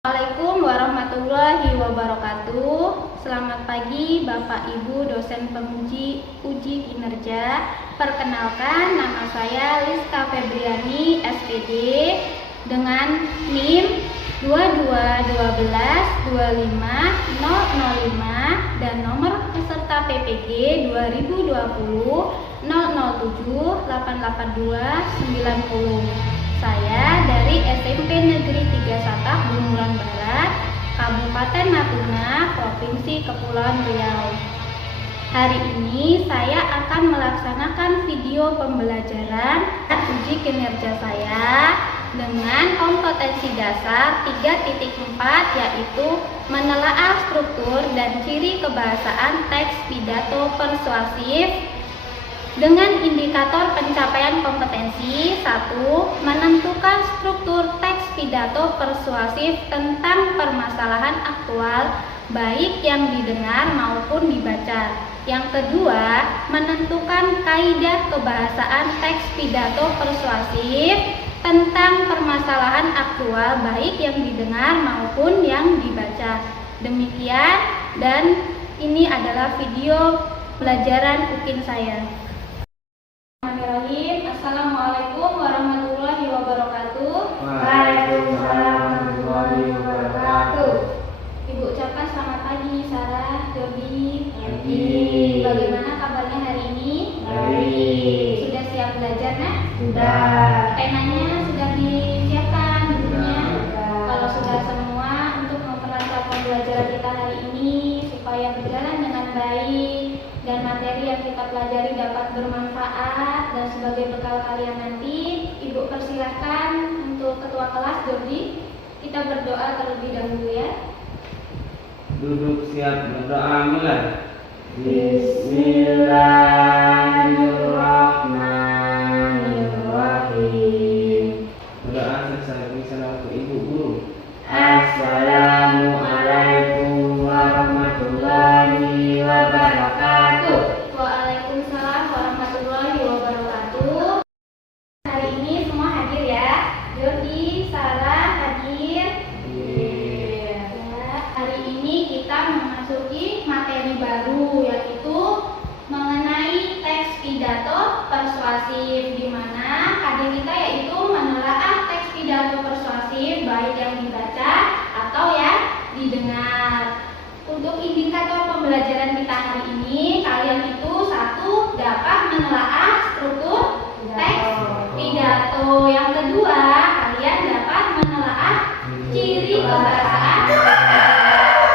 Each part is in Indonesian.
Assalamualaikum warahmatullahi wabarakatuh. Selamat pagi Bapak Ibu dosen penguji uji kinerja. Perkenalkan, nama saya Liska Febriani SPD dengan NIM 221225005 dan nomor peserta PPG 2020 007 88290. Saya dari SMP Negeri 3 Satah, Bunguran Barat, Kabupaten Natuna, Provinsi Kepulauan Riau. Hari ini saya akan melaksanakan video pembelajaran uji kinerja saya dengan kompetensi dasar 3.4, yaitu menelaah struktur dan ciri kebahasaan teks pidato persuasif dengan indikator pencapaian kompetensi. 1. Menentukan struktur teks pidato persuasif tentang permasalahan aktual baik yang didengar maupun dibaca. Yang kedua, menentukan kaidah kebahasaan teks pidato persuasif tentang permasalahan aktual baik yang didengar maupun yang dibaca. Demikian, dan ini adalah video pelajaran UKIN saya. Assalamualaikum warahmatullahi wabarakatuh. Waalaikumsalam warahmatullahi wabarakatuh. Ibu ucapkan selamat pagi Sarah, Jody. Pagi. Bagaimana kabarnya hari ini? Baik. Sudah siap belajar, Nak? Sudah. Penanya sudah disiapkan bukunya? Sudah. Kalau sudah semua, untuk memperlancar pembelajaran kita hari ini supaya berjalan dengan baik dan materi yang kita pelajari dapat bermanfaat dan sebagai bekal kalian nanti, Ibu persilahkan untuk ketua kelas Jody, kita berdoa terlebih dahulu ya. Duduk siap berdoa mulai. Bismillahirrahmanirrahim. Berdoa selesai, salam untuk ibu guru. Assalamualaikum warahmatullahi wabarakatuh. Waalaikumsalam warahmatullahi wabarakatuh. Hari ini semua hadir ya. Jody, Sarah hadir. Ya, hari ini kita memasuki materi baru, yaitu mengenai teks pidato persuasif, di mana kader kita yaitu menelaah teks pidato persuasif baik yang dibaca atau yang didengar. Untuk indikator pembelajaran kita hari ini, kalian itu 1. Dapat menelaah struktur teks pidato. Yang kedua, kalian dapat menelaah ciri kebahasaan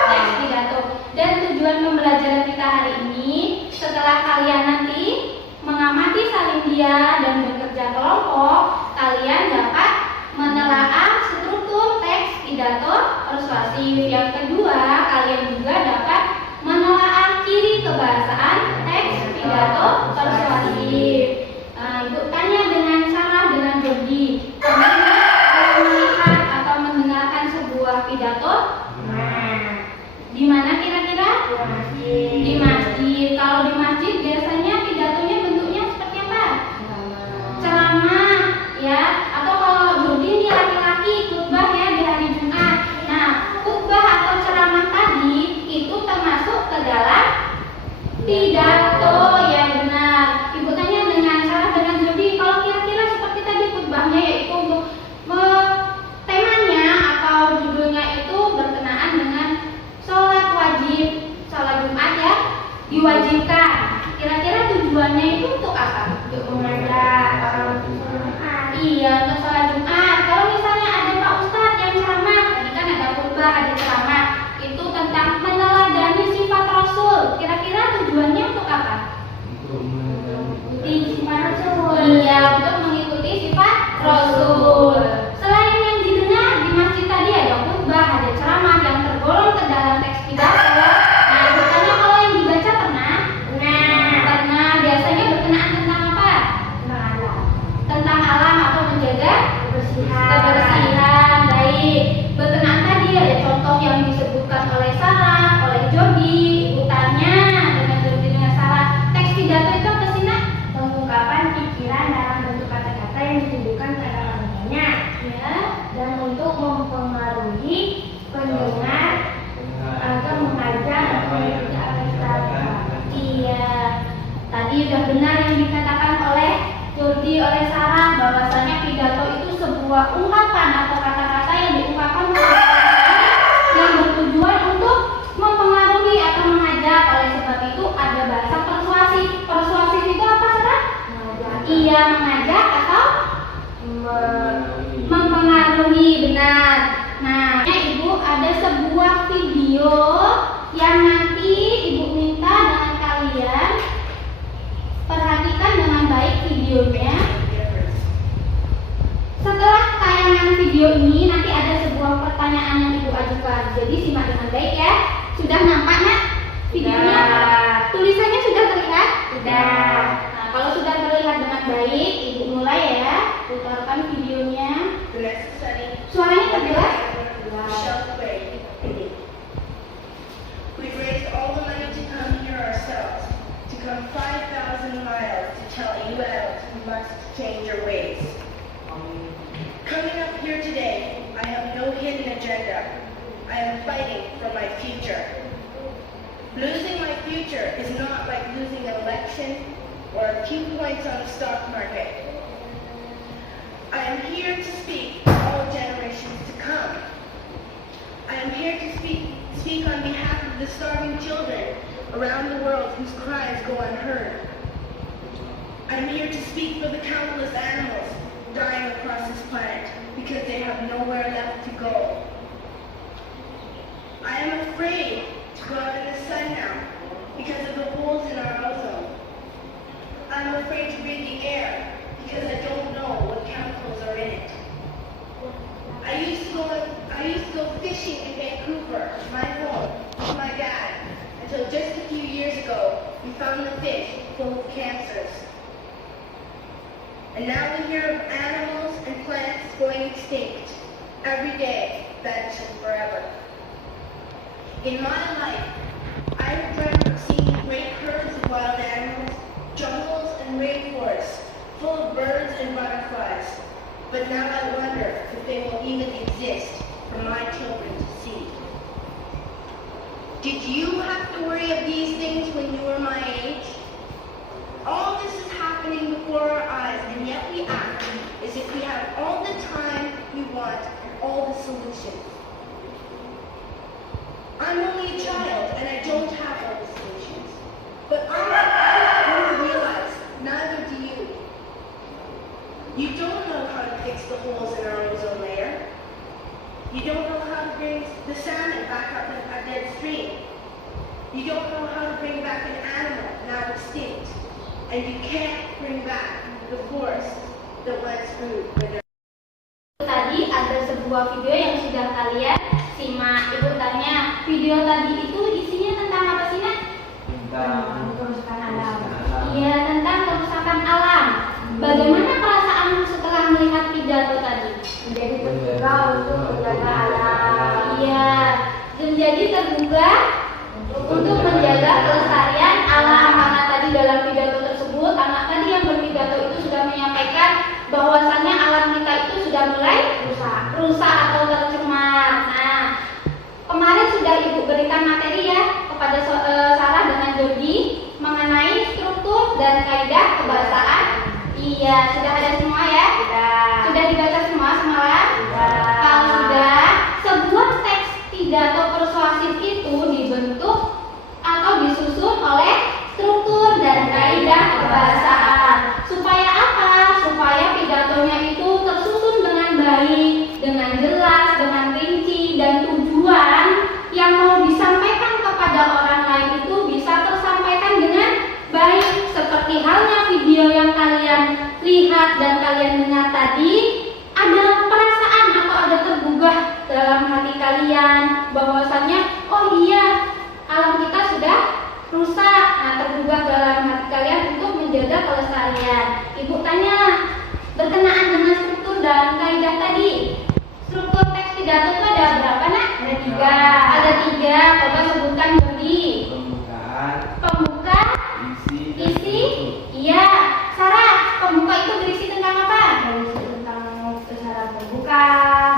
teks pidato. Dan tujuan pembelajaran kita hari ini, setelah kalian nanti mengamati salindia dan bekerja kelompok, kalian dapat menelaah struktur teks pidato persuasif. Yang kedua, kalian juga dapat menelaah ciri kebahasaan teks pidato persuasif. Ibu tanya dengan Sarah, dengan Jody, pernah melihat atau mendengarkan sebuah pidato? Di mana kira-kira? Di masjid. Kalau di masjid biasanya pidatonya bentuknya seperti apa? Ceramah, ya. Atau kalau Jody ini laki-laki, khutbah ya di hari Jumat. Nah, khutbah atau ceramah tadi itu termasuk ke dalam pidato, ya. Tadi udah benar yang dikatakan oleh Jordi, oleh Sarah, bahwasanya pidato itu sebuah ungkapan atau kata-kata yang diungkapkan oleh orang lain yang bertujuan untuk mempengaruhi atau mengajak. Oleh sebab itu ada bahasa persuasif. Persuasif itu apa, Sarah? Iya, mengajak atau mempengaruhi, benar. Nah, Ibu ada sebuah video yang nanti Ibu minta dengan kalian perhatikan dengan baik videonya. Setelah tayangan video ini nanti ada sebuah pertanyaan yang Ibu ajukan. Jadi simak dengan baik ya. Sudah nampak nak videonya? Tulisannya sudah terlihat? Sudah. Nah, kalau sudah terlihat dengan baik, Ibu mulai ya. Putarkan videonya. Suaranya terdengar? We've raised all the money to come here ourselves, to come 5,000 miles to tell you adults you must change your ways. Coming up here today, I have no hidden agenda. I am fighting for my future. Losing my future is not like losing an election or a few points on the stock market. I am here to speak for all generations to come. I am here to speak on behalf of the starving children around the world whose cries go unheard. I am here to speak for the countless animals dying across this planet because they have nowhere left to go. I am afraid to go out in the sun now because of the holes in our ozone. I am afraid to breathe the air because I don't know what chemicals are in it. I used to go fishing in Vancouver, my home, with my dad, until just a few years ago we found the fish full of cancers. And now we hear of animals and plants going extinct every day, vanishing forever. In my life, I remember seeing great herds of wild animals, jungles and rainforests full of birds and butterflies. But now I wonder if they will even exist for my children to see. Did you have to worry of these things when you were my age? All this is happening before our eyes, and yet we act as if we have all the time we want and all the solutions. I'm only a child, and I don't have all the solutions. But I realize neither do you. You don't know how to fix the holes in our ozone layer. You don't know how to bring the salmon back up in a dead stream. You don't know how to bring back an animal now extinct. And you can't bring back the forest that once grew where there. Tadi ada sebuah video yang sudah kalian simak. Ibu tanya, video tadi itu isinya tentang apa sih, Nak? Tentang kerusakan alam. alam. Iya, tentang kerusakan alam. Bagaimana perasaanmu setelah melihat pidato tadi? Menjadi tergugah untuk menjaga alam. Iya, menjadi tergugah untuk menjaga kelestarian alam. Karena tadi dalam pidato tersebut, anak tadi yang berpidato itu sudah menyampaikan bahwasannya alam kita itu sudah mulai rusak atau tercemar. Nah, kemarin sudah Ibu berikan materi ya kepada Sarah dengan Jordi mengenai struktur dan kaidah kebahasaan. Iya, sudah ada semua ya? Sudah dibaca semua semalam? Kalau sudah, sebuah teks pidato persuasif itu dibentuk atau disusun oleh struktur dan kaidah kebahasaan. Supaya apa? Supaya pidatonya itu tersusun dengan baik, dengan jelas, dengan rinci, dan tujuan yang mau disampaikan kepada orang lain itu bisa tersampaikan dengan baik. Seperti halnya video yang kalian lihat dan kalian dengar tadi, ada perasaan atau ada tergugah dalam hati kalian bahwasannya, oh iya, alam kita sudah rusak. Nah, tergugah dalam hati kalian untuk menjaga kelestarian. Ibu tanya, berkenaan dengan struktur dan kaidah tadi, struktur teks pidato itu ada berapa, Nak? Ada 3. Ada 3. Coba sebutkan Jordi. Pembukaan, Pembuka, isi. Iya. Sarah, pembuka itu berisi tentang apa? Berisi tentang cara membuka,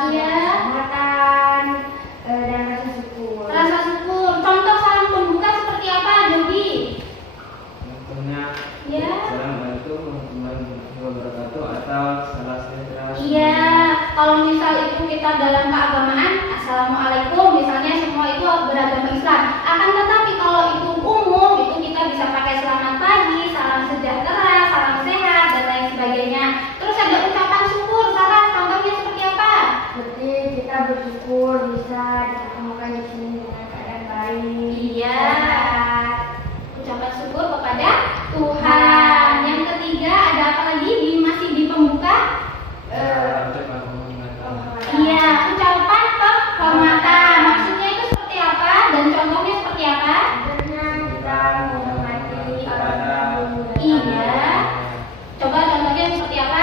Iya. penghormatan, dan rasa syukur. Rasa syukur. Contoh salam pembuka seperti apa, Jordi? contohnya Ya. Assalamualaikum warahmatullahi wabarakatuh atau salam sejahtera. Iya, kalau misal itu kita dalam keagamaan, assalamualaikum, misalnya semua itu beragama Islam. Akan tetapi kalau itu umum, itu kita bisa pakai selamat pagi, salam sejahtera, salam sehat, dan lain sebagainya. Terus ada ucapan syukur, Sarah, contohnya seperti apa? Seperti kita bersyukur bisa ditemukan di sini dengan keadaan baik. Iya, ucapan syukur kepada Tuhan. Yang ketiga ada apa lagi? Masih di pembuka? Ucapan penghormatan. Iya, ucapan penghormatan. Maksudnya itu seperti apa dan contohnya seperti apa? Dengan kita menghormati orang tua. Iya. Coba contohnya seperti apa?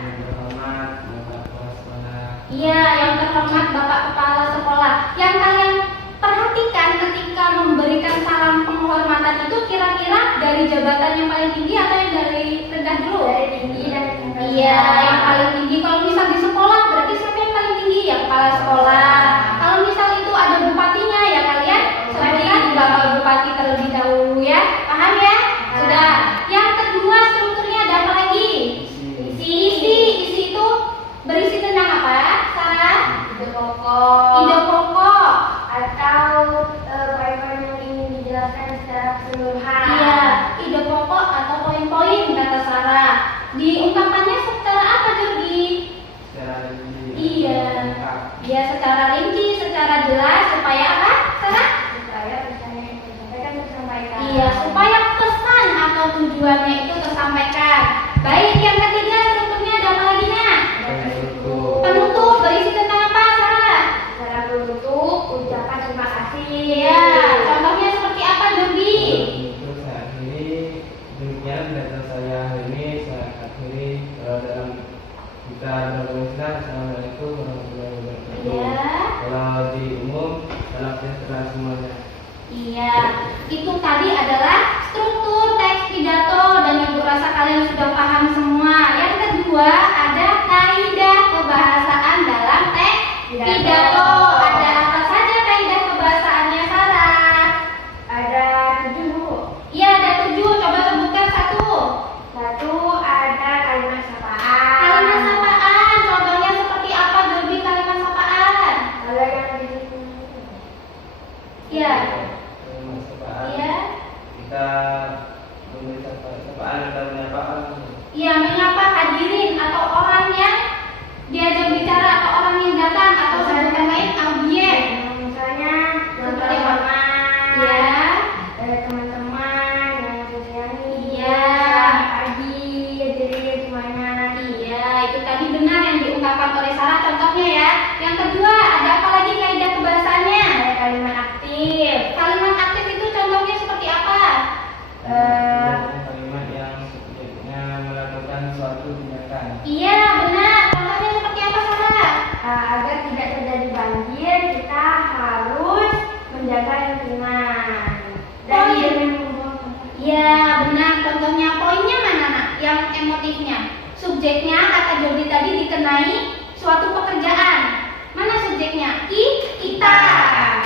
Yang terhormat Bapak Kepala Sekolah. Iya, yang terhormat Bapak Kepala Sekolah. Yang kalian perhatikan ketika memberikan salam penghormatan itu kira-kira dari jabatan yang paling tinggi atau yang dari rendah dulu? Dari tinggi dan Iya, yang paling tinggi. Kalau misal di sekolah berarti siapa yang paling tinggi? Ya kepala sekolah. Kalau misal itu ada bupatinya ya kalian sebutkan Bapak Bupati terlebih dahulu ya. Paham ya? Sudah. Yang kedua strukturnya ada apa lagi? Isi itu berisi tentang apa? Sarah? ide pokok Ide pokok. atau poin-poin yang ingin dijelaskan secara keseluruhan. Iya, ide pokok atau poin-poin kata Sarah. Diungkapkannya secara apa Jordi? Secara rinci. Iya. lengkap. Ya secara rinci, secara jelas supaya apa? Sarah? Supaya pesannya yang disampaikan tersampaikan. Iya, supaya pesan atau tujuannya itu tersampaikan. Baik, yang ketiga strukturnya ada apa lagi Nak? Penutup berisi tentang apa Sarah? Secara penutup ucapan terima kasih. Iya, contohnya seperti apa Jordi? Untuk saya akhiri demikian data saya hari ini. Saya akhiri dalam kita beragama Islam. Assalamualaikum warahmatullahi wabarakatuh. Iya. Kalau di umum salam sejahtera semuanya. Iya, itu tadi adalah struktur teks pidato dan ibu rasa kalian sudah paham semua. Yang kedua ada kaidah kebahasaan dalam teks pidato. Ada apa saja kaidah kebahasaannya Sarah? Ada 7 Bu. Iya ada 7. Coba sebutkan satu. Satu ada kalimat sapaan. Kalimat sapaan. Contohnya seperti apa Jordi kalimat sapaan? Kalau yang di situ. Iya. Sapaan. Iya. Kita memberi sapaan atau menyapa. Iya menyapa hadirin atau orang yang diajak bicara atau orang yang datang atau sebutan lain audiens. Misalnya Seperti teman-teman. Iya. Teman-teman yang sayangi. Iya. Selamat pagi, hadirin semuanya. Iya, itu tadi benar yang diungkapkan oleh Sarah contohnya ya. Yang kedua, ada apa lagi kaidah kebahasaannya? Ada kalimat aktif. Kalimat aktif itu contohnya seperti apa? Kalimat yang subjeknya melakukan suatu tindakan. Iya, benar. Contohnya seperti apa Sarah? Agar tidak terjadi banjir, kita harus menjaga lingkungan. Dan Oh, iya. jangan membuang sampah. Iya, benar. Contohnya poinnya mana nak? Yang emotifnya. Subjeknya kata Jordi tadi dikenai suatu pekerjaan. Mana subjeknya? Kita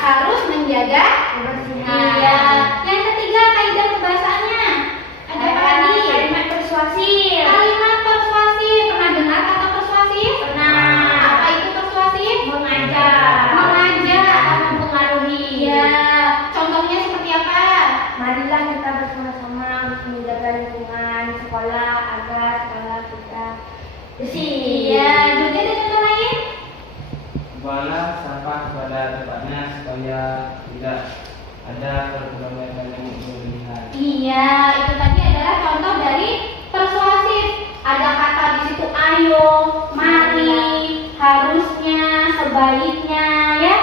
harus menjaga Kebersihan. Iya. Yang ketiga kaidah kebahasaannya. Ada apa lagi? Kalimat persuasif. Kalimat persuasif. Pernah dengar kata persuasif? Pernah. Apa itu persuasif? Mengajak. Mengajak atau mempengaruhi. Iya. Contohnya seperti apa? Marilah kita bersama-sama untuk menjaga lingkungan sekolah agar sekolah kita bersih. Iya. Juga ada contoh lain? Buanglah sampah pada tempatnya supaya tidak ada perbudakan yang berlebihan. Iya, itu tadi adalah contoh dari persuasif. Ada kata di situ ayo, mari, harusnya, sebaiknya, ya.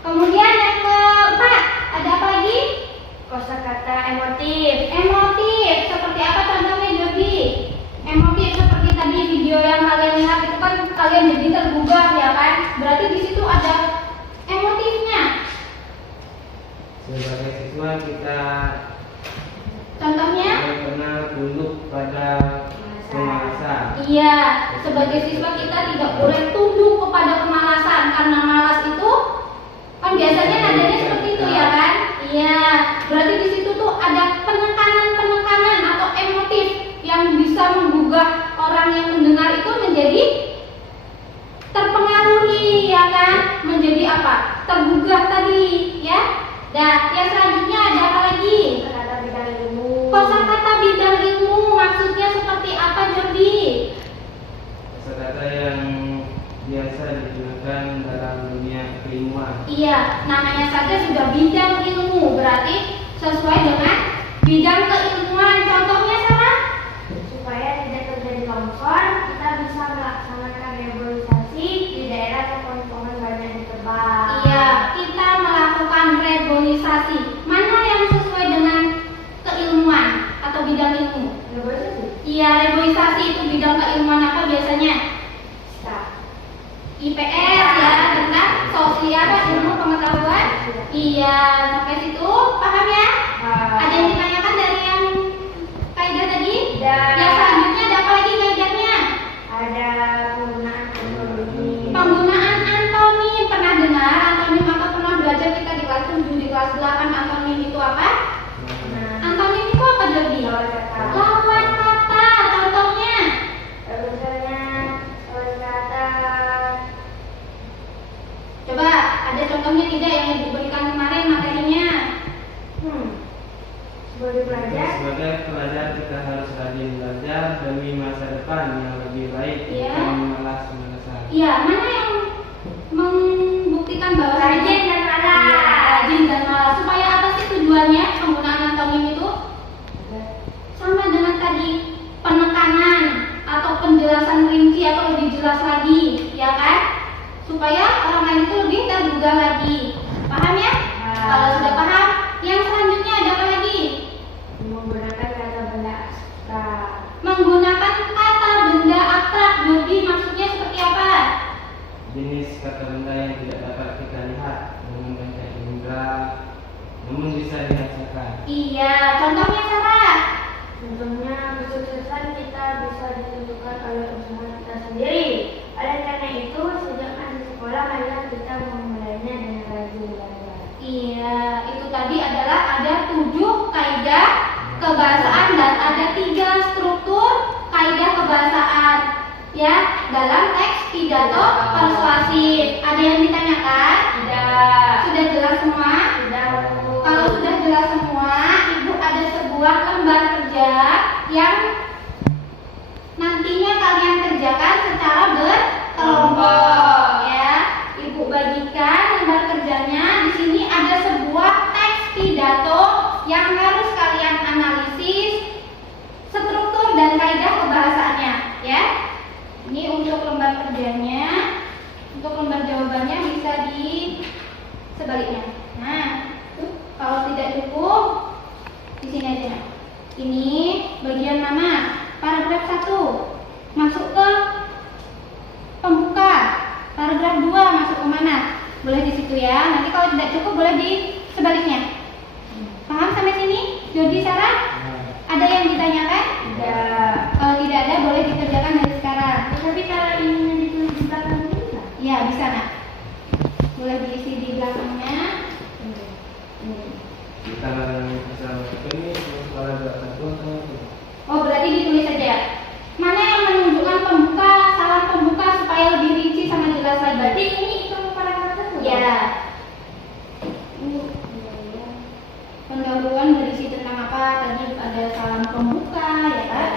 Kemudian yang keempat, ada apa lagi? Kosakata emotif. Emotif. Seperti apa contohnya Jordi? Emotif seperti tadi video yang kalian lihat itu kan kalian jadi tergugah ya kan? Berarti di situ ada emotifnya. Sebagai siswa kita Contohnya? benar-benar tunduk pada pemalasan. Iya, sebagai siswa kita tidak boleh tunduk kepada kemalasan karena malas itu kan biasanya nadanya seperti itu ya kan? Iya, berarti di situ tuh ada penekanan atau emotif bisa menggugah orang yang mendengar itu menjadi terpengaruhi, ya kan? Menjadi apa? Tergugah tadi, ya. Dan yang selanjutnya ada apa lagi? Kata bidang ilmu. Kosakata bidang ilmu maksudnya seperti apa, Jordi? Kosakata yang biasa digunakan dalam dunia keilmuan. Iya, namanya saja sudah bidang ilmu, berarti sesuai dengan bidang keilmuan. Contohnya Sarah? Supaya tidak terjadi longsor, kita bisa melaksanakan reboisasi di daerah yang pohon-pohon banyak ditebang. Iya, kita melakukan reboisasi. Mana yang sesuai dengan keilmuan atau bidang ilmu? Reboisasi. Iya, reboisasi itu bidang keilmuan apa biasanya? Staf. IPS ya, tentang sosial ilmu pengetahuan. Iya, sampai situ paham ya? Ada yang ditanyakan dari yang kaidah tadi? Dan Yang selanjutnya ada apa lagi kaidahnya? ada penggunaan teknologi. Penggunaan antonim. Pernah dengar antonim atau pernah belajar kita di kelas 7, di kelas 8 antonim itu apa? Nah, Antonim itu apa jadi? lawan kata. Lawan kata. Contohnya? Misalnya lawan kata. Coba ada contohnya tidak yang diberikan kemarin materinya? Sebagai pelajar. Sebagai pelajar kita harus rajin belajar demi masa depan yang lebih baik, Iya. bukan malas-malasan. Iya, mana yang membuktikan bahwa Rajin dan malas. Iya, rajin dan malas. Supaya apa sih tujuannya penggunaan antonim itu? Sama dengan tadi penekanan atau penjelasan rinci atau lebih jelas lagi, ya kan? Supaya orang lain itu lebih tergugah lagi. Paham ya? Kalau sudah paham, yang selanjutnya ada apa lagi? Menggunakan kata benda abstrak. Menggunakan kata benda abstrak. Jadi maksudnya seperti apa? Jenis kata benda yang tidak dapat kita lihat dengan banyak indera, namun bisa dirasakan. Iya, contohnya Sarah. Contohnya, kesuksesan kita bisa ditentukan oleh usaha kita sendiri. Oleh karena itu, sejak masih sekolah, marilah kita memulainya dengan rajin belajar. Iya, itu tadi adalah ada 7 kaidah kebahasaan dan ada 3 struktur kaidah kebahasaan ya dalam teks pidato persuasif. Ada yang ditanyakan? Tidak. Sudah jelas semua? Sudah. Kalau sudah jelas semua, Ibu ada sebuah lembar kerja yang nantinya kalian kerjakan secara berkelompok ya. Ibu bagikan lembar kerjanya. Di sini ada sebuah teks pidato yang harus kalian analisis struktur dan kaidah kebahasaannya ya. Ini untuk lembar kerjanya. Untuk lembar jawabannya bisa di sebaliknya. Nah, tuh, kalau tidak cukup di sini aja. Ini bagian mana? Paragraf 1 masuk ke pembuka. Paragraf 2 masuk ke mana? Boleh di situ ya. Nanti kalau tidak cukup boleh di sebaliknya. Paham sampai sini? Jordi, Sarah? Ada yang ditanyakan? Tidak. Kalau tidak ada boleh dikerjakan dari sekarang. Tapi kalau ini ditulis di belakang bisa. Iya, bisa nak. Boleh diisi di belakangnya. Kita bersama ini para satu. Oh, berarti ditulis saja. Mana yang menunjukkan pembuka, salah pembuka supaya lebih rinci sama jelas lagi. Berarti ini itu paragraf satu. Ya. Pendahuluan berisi tentang apa? Tadi ada salam pembuka, ya kan?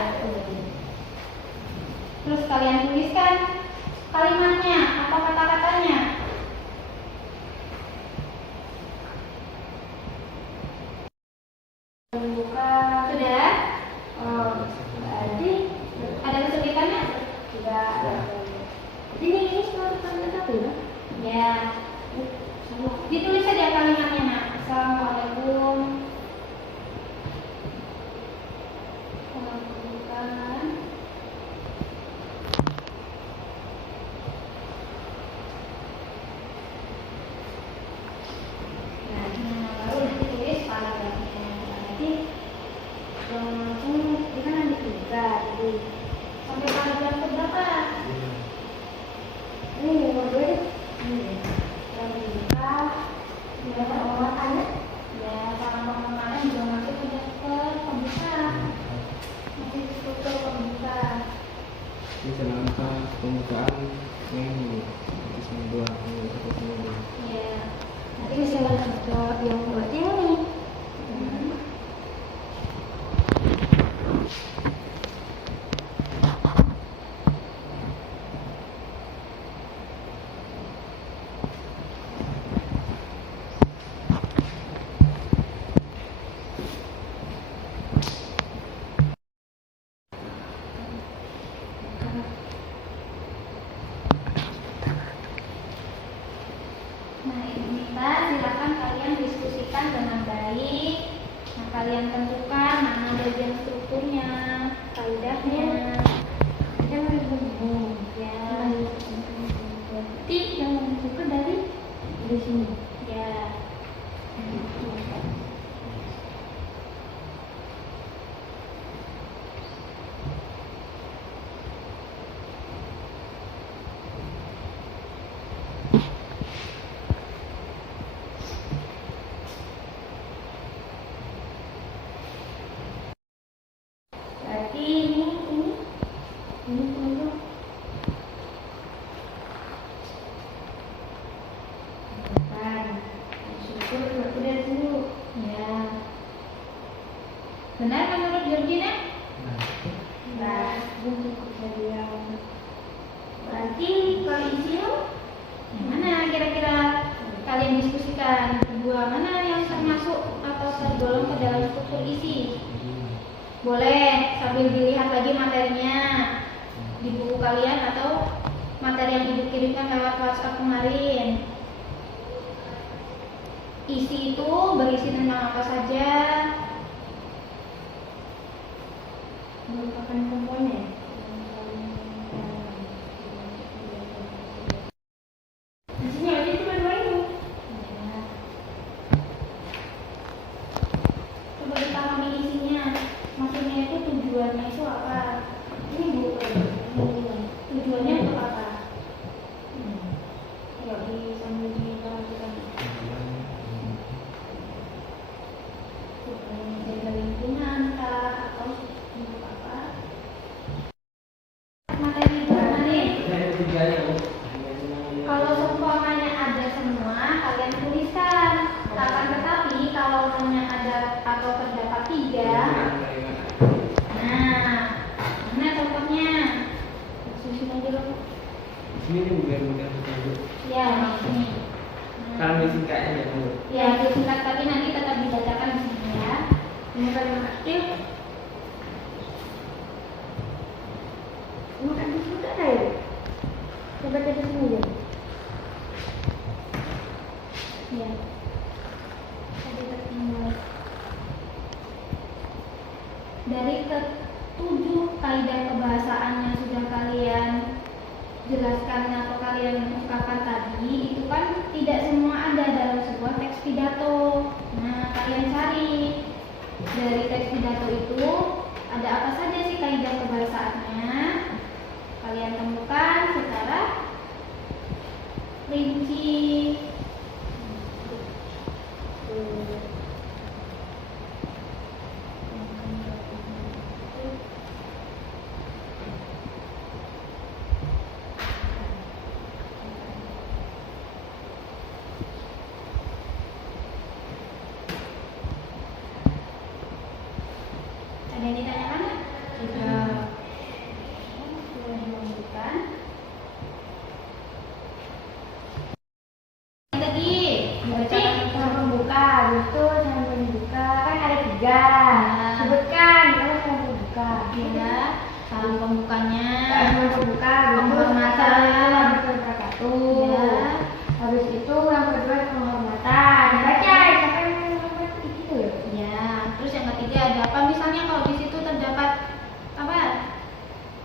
Terus kalian tuliskan kalimatnya, apa kata-katanya. Pembuka. Sudah? Berarti Ada kesulitannya? tidak. Ini suatu kata satu ya? Ya. Ditulis saja kalimatnya, nak. Assalamualaikum. Salam pembukaan. Bisa nampak pembukaan yang ini semua dua, satu semua dua. Ya. Nanti misalnya jawab yang buat ini. Nah, ini silakan kalian diskusikan dengan baik. Nah, kalian tentukan mana bagian strukturnya, kaidahnya. Kan begini. Ya. Nanti yang menentukan dari Sini. ya. Berarti ini dulu. Kan, syukur berarti dari dulu. Ya. Benar menurut Georgina? Nah, cukup saja. Berarti kalau isinya Yang mana kira-kira kalian diskusikan? Dua mana yang termasuk atau tergolong ke dalam struktur isi? Boleh sambil dilihat lagi materinya di buku kalian atau materi yang ibu kirimkan lewat WhatsApp kemarin. Isi itu berisi tentang apa saja? merupakan komponen. Isinya aja cuma dua ini. Coba dipahami isinya. Maksudnya itu tujuannya itu apa? Ini buku. Tujuannya untuk apa? Yuk di sambil diperhatikan. Menjaga lingkungan kah atau untuk apa? Materi kemarin. Saya ketiganya, Bu. Kalau seumpamanya ada semua, kalian tuliskan. Akan tetapi kalau hanya ada atau terdapat tiga, nah, mana contohnya? Susun aja dulu. Sini nih bukan petunjuk. Ya, ini. Kan disingkatnya ya, Bu. Ya, disingkat tapi nanti tetap dibacakan di sini ya. Ini kalimat aktif. Ini kan di situ ada ya? Coba dari sini ya. Ya. Tadi tertinggal. Dari ketujuh kaidah kebahasaan yang sudah kalian jelaskan atau kalian ungkapkan tadi, itu kan tidak semua ada dalam sebuah teks pidato. Nah, kalian cari dari teks pidato itu ada apa saja sih kaidah kebahasaannya. Kalian temukan secara rinci. Ada yang ditanyakan? Sudah. Sudah dilanjutkan. Lagi, Berarti cara membuka, itu cara membuka kan ada tiga. Nah. Sebutkan kalau cara membuka. ya, salam pembukanya. Cara membuka, Penghormatan. wabarakatuh. Ya. Habis itu yang kedua penghormatan. Baca, siapa yang menghormati itu ya? Ya, terus yang ketiga ada apa? Misalnya kalau di situ terdapat apa?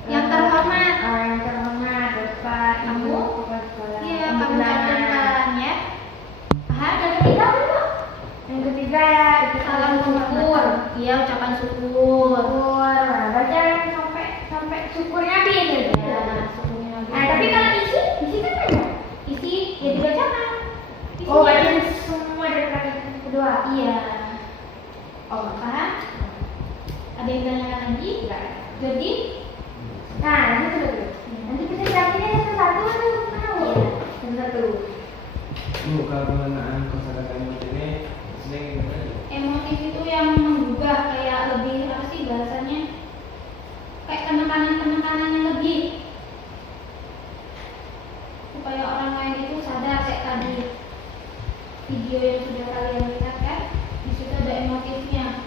Yang terhormat. Yang terhormat, Bapak, Kamu? Ibu, Kepala Sekolah. Iya, Yang kamu kedua, cantumkan ya. Paham? yang ketiga apa itu? Yang ketiga ya, itu Salam syukur. Iya, ucapan syukur. Syukur. Nah, baca yang sampai syukurnya habis gitu. Ya, syukurnya. Nah, tapi kalau isi kan banyak. isi ya dibacakan. Isinya. Oh, baca semua dari kata kedua. Iya. Oh, paham? Ada yang tanyakan lagi? Enggak. Jadi, Nah, itu dulu. penekanan-penekanan yang lebih supaya orang lain itu sadar. Kayak tadi video yang sudah kalian lihat kan, di situ ada emotifnya,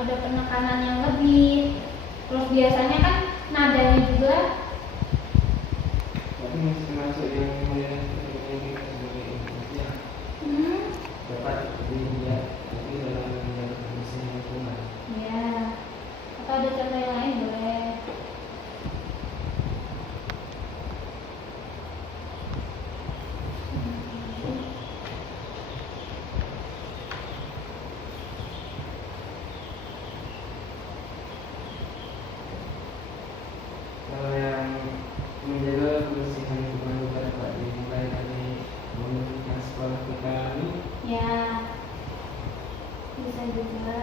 ada penekanan yang lebih. Terus biasanya kan nadanya juga Tapi masih termasuk yang kemudian kita sebagai informasi yang dapat dilihat tapi dalam menjaga kebersihan lingkungan. ya. Atau ada contoh yang lain boleh. Kalau yang menjaga kebersihan lingkungan kita dapat dimulai dari membersihkan sekolah kita ini. Ya, bisa juga.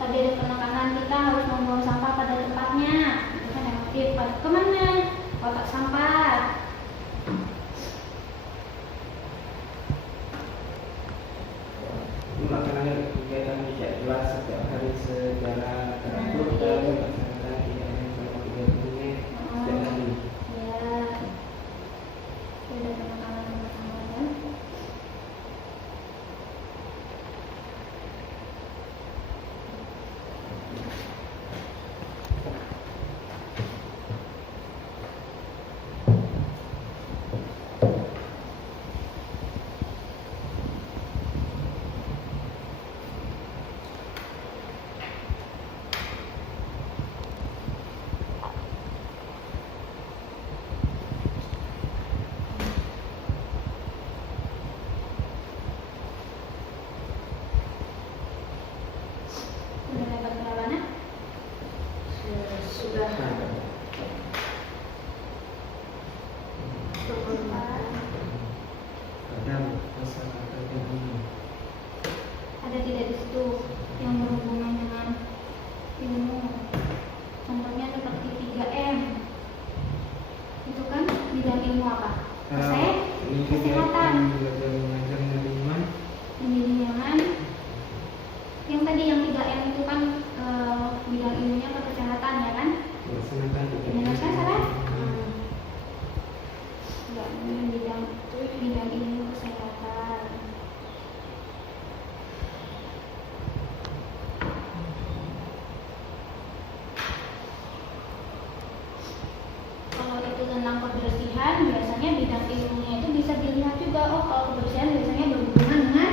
Tadi ada penekanan kita harus membuang sampah pada tempatnya. Itu kan emotif. Kemana? Kotak sampah. Melaksanakan kegiatan tidak jelas setiap hari secara teratur dan melaksanakan kegiatan selama 30 menit setiap hari. Ya, sudah penekanan penekanan. Sudah dapat perlawanan? Sudah. Kadang masyarakat yang ini Ada tidak di situ yang berhubungan dengan ilmu? Contohnya seperti 3M. Itu kan bidang ilmu apa? ini Kesehatan, belajar mengajar dan lingkungan. pendidikan. Yang tadi yang 3M itu kan bidang ilmunya ke kesehatan ya kan? Melaksanakan Menjelaskan salah? Enggak, ini bidang ilmu kesehatan. Kalau itu tentang kebersihan, biasanya bidang ilmunya itu bisa dilihat juga. Oh, kalau kebersihan biasanya berhubungan dengan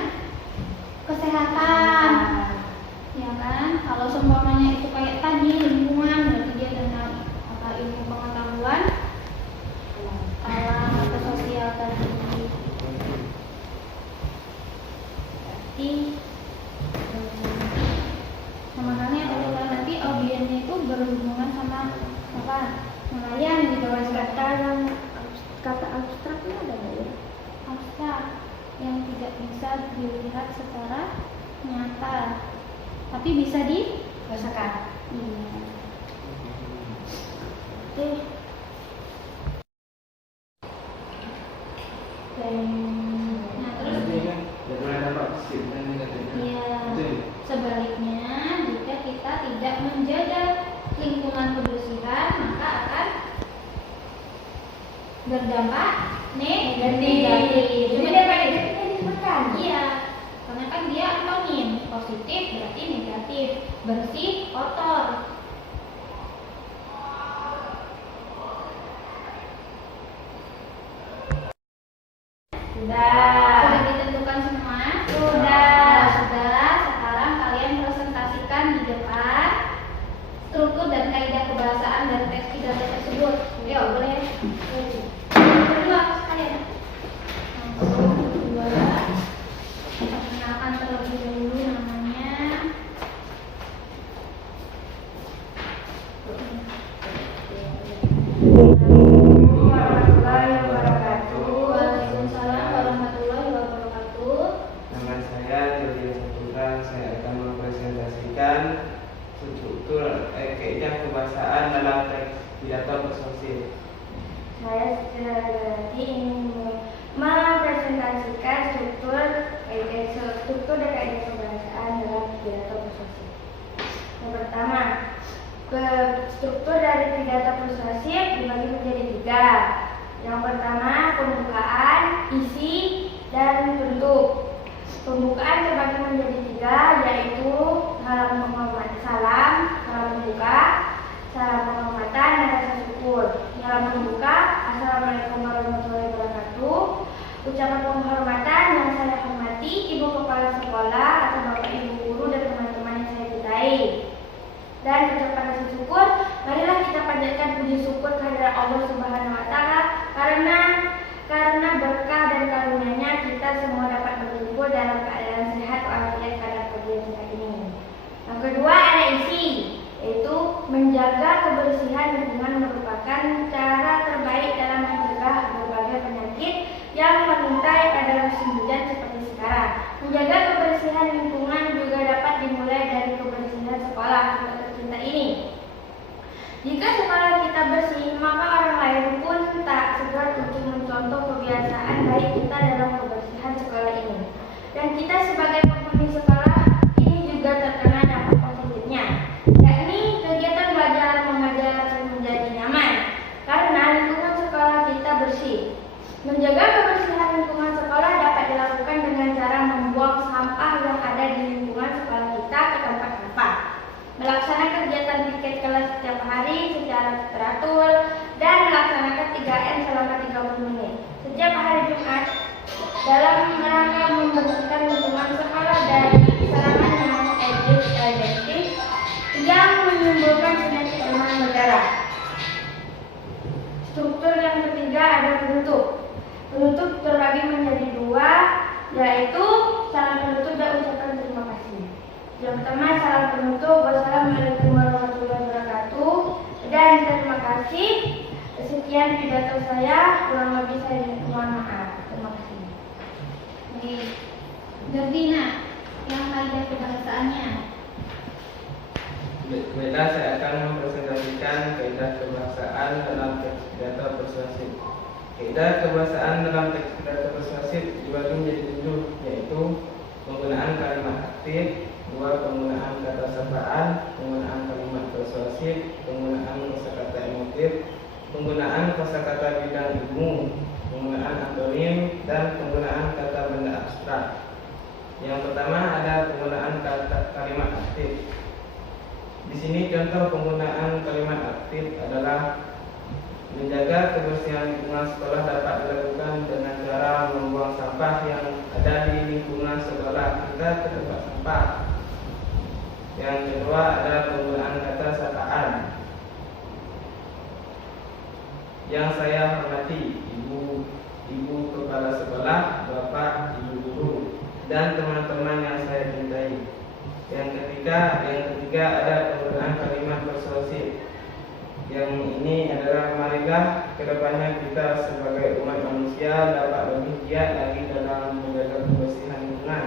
kesehatan, ya kan? Kalau seumpamanya itu kayak tadi lingkungan, berarti dia tentang apa, ilmu pengetahuan alam atau sosial tadi. Berarti makanya kalau nanti objeknya itu berhubungan sama apa? Nelayan gitu kan, Kata abstraknya ada nggak ya? abstrak yang tidak bisa dilihat secara nyata, tapi bisa dirasakan. Iya. Oke. Nah terus Ini kan tidak pernah dapat dan negatifnya. ya, Betul. sebaliknya jika kita tidak menjaga lingkungan kebersihan, maka akan berdampak negatif. Jadi dampak negatifnya disebutkan. Iya, karena kan dia antonim. Positif berarti negatif, bersih, kotor. Sudah ditentukan semua? Sudah. Sekarang kalian presentasikan di depan struktur dan kaidah kebahasaan dari teks pidato tersebut. Yuk, boleh. Berdua sekalian. Berdua. Perkenalkan terlebih dahulu namanya. Warahmatullahi wabarakatuh. Waalaikumsalam warahmatullahi wabarakatuh. Nama saya Jody Saputra. Saya akan mempresentasikan struktur kaidah kebahasaan dalam teks pidato persuasif. Saya ingin mempresentasikan struktur dan kaidah kebahasaan Struktur dari pidato persuasif dibagi menjadi 3. Yang pertama, pembukaan, isi, dan bentuk. Pembukaan terbagi menjadi 3, yaitu salam pembuka, salam penghormatan, dan rasa syukur. Salam pembuka, Assalamualaikum warahmatullahi wabarakatuh. Ucapan penghormatan yang saya hormati Ibu Kepala Sekolah atau Bapak Ibu Guru dan teman-teman yang saya cintai. Dan ucapan rasa syukur, marilah kita panjatkan puji syukur kehadirat Allah Subhanahu wa Ta'ala karena berkah dan karunia-Nya kita semua dapat berkumpul dalam keadaan sehat walafiat pada pagi yang cerah ini. Yang kedua ada isi, yaitu menjaga kebersihan lingkungan merupakan cara terbaik dalam mencegah berbagai penyakit yang mengintai pada musim hujan seperti sekarang. Menjaga kebersihan lingkungan juga dapat dimulai dari kebersihan sekolah kita tercinta ini. Jika sekolah kita bersih, maka orang lain pun tak segan untuk mencontoh kebiasaan baik kita dalam kebersihan sekolah ini. Dan kita sebagai penghuni sekolah ini juga terkena dampak positifnya, yakni kegiatan belajar mengajar menjadi nyaman karena lingkungan sekolah kita bersih. Menjaga kebersihan lingkungan sekolah dapat dilakukan dengan cara membuang sampah yang ada di lingkungan sekolah kita ke tempat sampah, melaksanakan kegiatan piket kelas setiap hari secara teratur, dan melaksanakan 3M selama 30 menit setiap hari Jumat dalam rangka membersihkan lingkungan sekolah dari serangan Aedes aegypti yang menimbulkan penyakit demam berdarah. Struktur yang ketiga ada penutup. Penutup terbagi menjadi 2, yaitu salam penutup dan ucapan terima kasih. Yang pertama, salam penutup, wassalamualaikum warahmatullahi wabarakatuh, dan terima kasih. Sekian pidato saya, kurang lebih saya mohon maaf. Terima kasih. Gardina, yang kaidah kebahasaannya. Baiklah, saya akan mempresentasikan kaidah kebahasaan dalam teks pidato persuasif. Kaidah kebahasaan dalam teks pidato persuasif dibagi menjadi 7, yaitu penggunaan kalimat aktif, 2. Penggunaan kata sapaan, penggunaan kalimat persuasif, penggunaan kosakata emotif, penggunaan kosakata bidang ilmu, penggunaan antonim, dan penggunaan kata benda abstrak. Yang pertama ada penggunaan kalimat aktif. Di sini contoh penggunaan kalimat aktif adalah menjaga kebersihan lingkungan sekolah dapat dilakukan dengan cara membuang sampah yang ada di lingkungan sekolah kita ke tempat sampah. Yang kedua ada penggunaan kata sapaan. Yang saya hormati ibu kepala sekolah, bapak, ibu guru, dan teman-teman yang saya cintai. Yang ketiga ada penggunaan kalimat persuasif. Yang ini adalah marilah kedepannya kita sebagai umat manusia dapat lebih giat lagi dalam menjaga kebersihan lingkungan.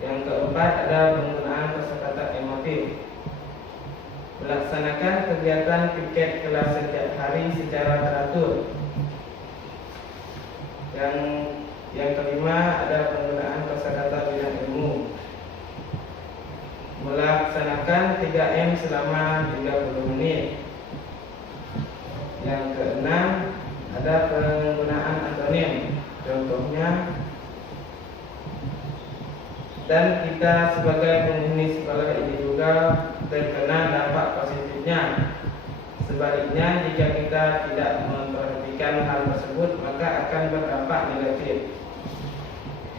Yang keempat ada penggunaan kosakata emotif. Melaksanakan kegiatan piket kelas setiap hari secara teratur. Yang kelima ada penggunaan kosakata bidang ilmu. Melaksanakan 3M selama 30 menit. Yang keenam ada penggunaan antonim. Contohnya, dan kita sebagai penghuni sekolah ini juga terkena dampak positifnya. Sebaliknya, jika kita tidak memperhatikan hal tersebut, maka akan berdampak negatif.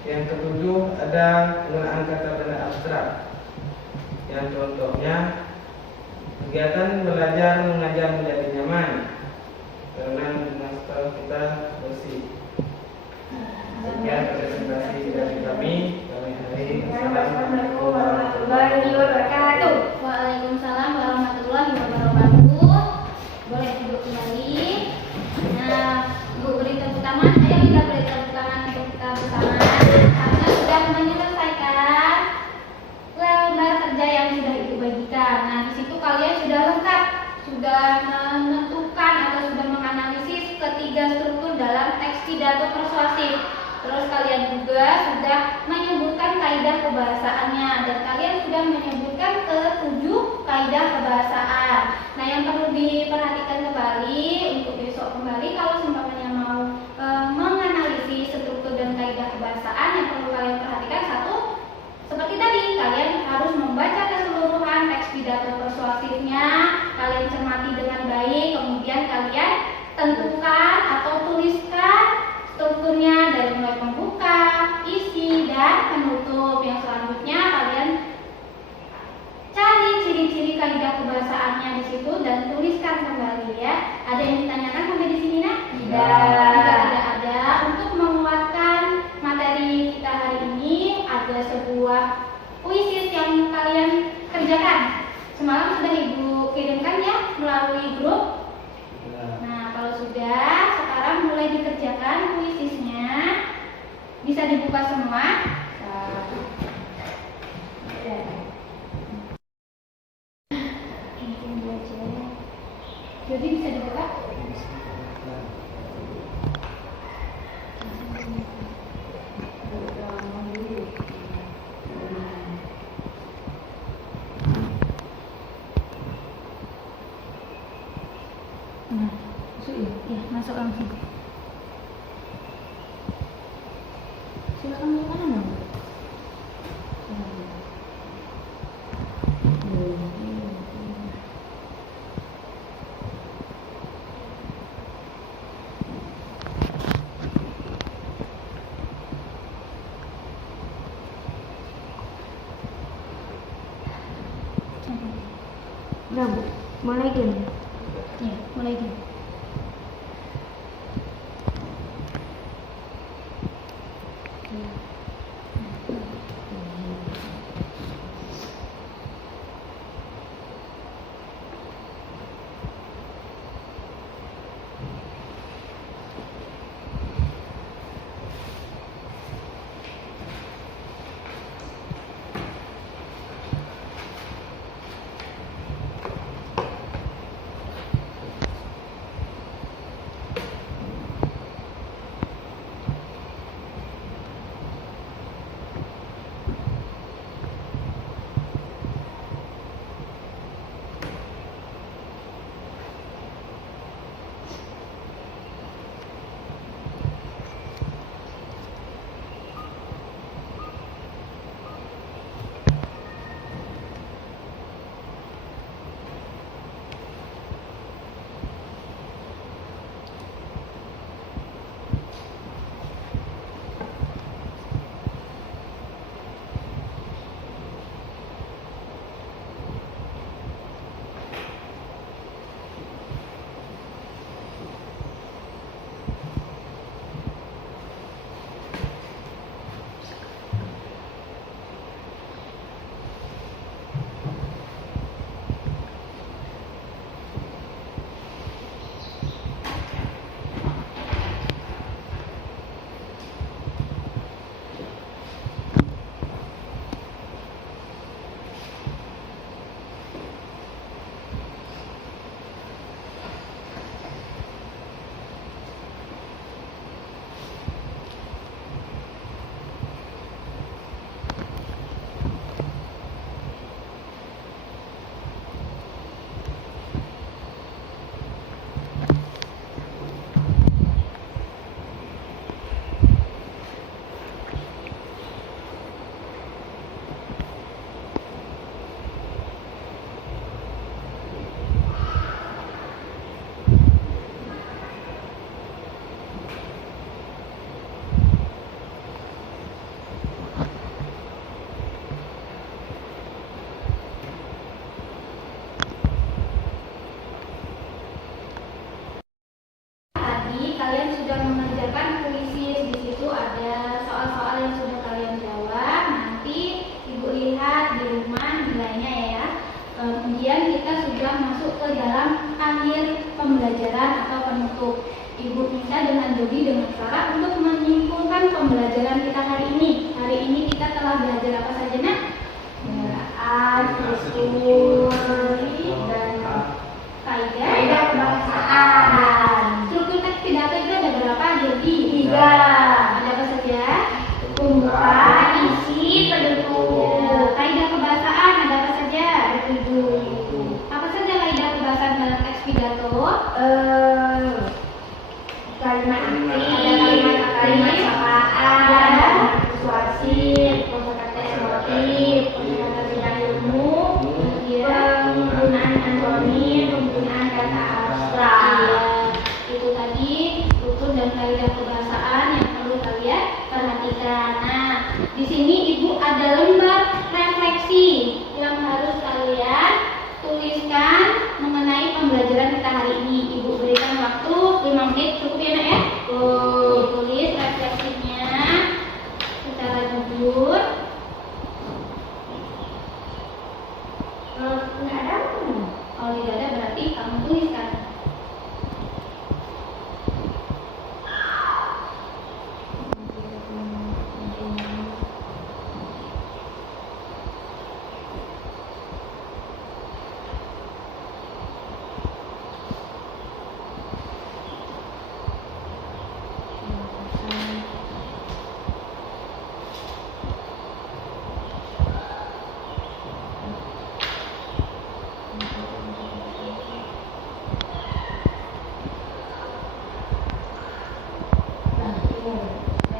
Yang ketujuh ada penggunaan kata benda abstrak. Yang contohnya, kegiatan belajar mengajar menjadi nyaman karena lingkungan sekolah kita bersih. Sekian presentasi dari kami hari. Assalamualaikum warahmatullahi wabarakatuh. Waalaikumsalam warahmatullahi wabarakatuh. Boleh duduk kembali. Nah, Bu, beri tepuk tangan. Ayo kita beri tepuk tangan untuk kita bersama karena sudah menyelesaikan lembar kerja yang sudah Ibu bagikan. Nah, di situ kalian sudah lengkap, sudah menentukan atau sudah menganalisis ketiga struktur dalam teks pidato persuasif. Terus kalian juga sudah menyebutkan kaidah kebahasaannya dan kalian sudah sudah menyebutkan ke-7 kaidah kebahasaan. Nah, yang perlu diperhatikan kembali untuk besok kembali kalau seumpamanya mau menganalisis struktur dan kaidah kebahasaan, yang perlu kalian perhatikan satu, seperti tadi, kalian harus membaca keseluruhan teks pidato persuasifnya, kalian cermati dengan baik, kemudian kalian tentukan atau tuliskan strukturnya dari mulai pembuka, isi, dan penutup. Yang selanjutnya kalian cari ciri-ciri kaidah kebahasaannya di situ dan tuliskan kembali ya. Ada yang ditanyakan sampai di sini nak? Jika tidak ada, untuk menguatkan materi kita hari ini ada sebuah puisi yang kalian kerjakan. Semalam sudah Ibu kirimkan ya melalui grup. Nah, kalau sudah, sekarang mulai dikerjakan puisisnya. Bisa dibuka semua. Jadi bisa dibuka. Masuk langsung. Silakan buka dong. Udah Bu, mulai gini. Ya, mulai gini. pembelajaran atau penutup. Ibu minta dengan Jody dengan Sarah untuk menyimpulkan pembelajaran kita hari ini. Hari ini kita telah belajar apa saja, Nak? Struktur dan kaidah kebahasaan. Struktur teks pidato itu ada berapa, Jody? 3. Ada apa saja? Pembuka, isi, penutup. Kaidah kebahasaan ada lembar refleksi yang harus kalian tuliskan mengenai pembelajaran kita hari ini. Ibu berikan waktu 5 menit, cukup ya nak ya? Tulis refleksinya secara jujur. Nggak ada. Kalau tidak ada berarti kamu tuliskan.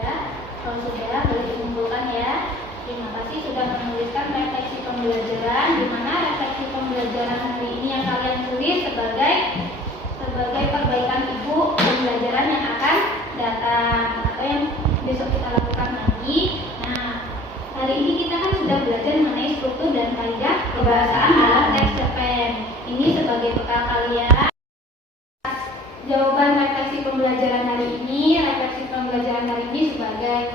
Ya, kalau sudah boleh dikumpulkan ya. Terima kasih sudah menuliskan refleksi pembelajaran, di mana refleksi pembelajaran hari ini yang kalian tulis sebagai perbaikan ibu pembelajaran yang akan datang atau yang besok kita lakukan lagi. Nah, hari ini kita kan sudah belajar mengenai struktur dan kaidah kebahasaan dalam teks cerpen. Ini sebagai bekal kalian. Jawaban refleksi pembelajaran hari ini sebagai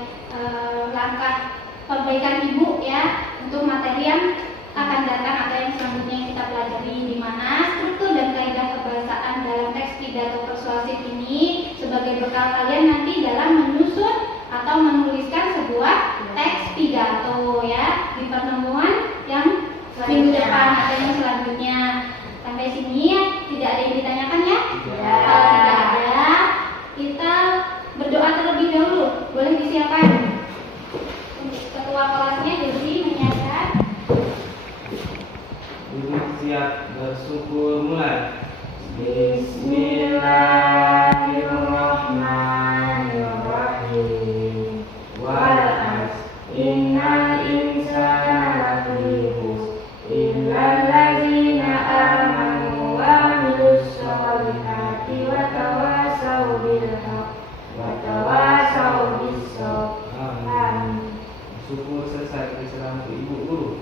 langkah perbaikan ibu ya untuk materi yang akan datang atau yang selanjutnya yang kita pelajari, di mana struktur dan kaidah kebahasaan dalam teks pidato persuasif ini sebagai bekal kalian nanti dalam menyusun atau menuliskan sebuah teks pidato ya di pertemuan yang minggu depan atau yang selanjutnya. Sampai sini tidak ada yang ditanyakan ya? Kalau tidak ada, kita berdoa terlebih dahulu. Boleh disiapkan. Ketua kelasnya jadi menyatakan. Ibu siap, bersyukur mulai. Bismillahirrahmanirrahim. Wal 'asr, innal insana lafi khusr, illal ladzina amanu wa 'amilus sholihati wa tawasaw bil haqq wa tawasaw bis sabr. Amin. Syukur selesai. Kita salam untuk ibu guru.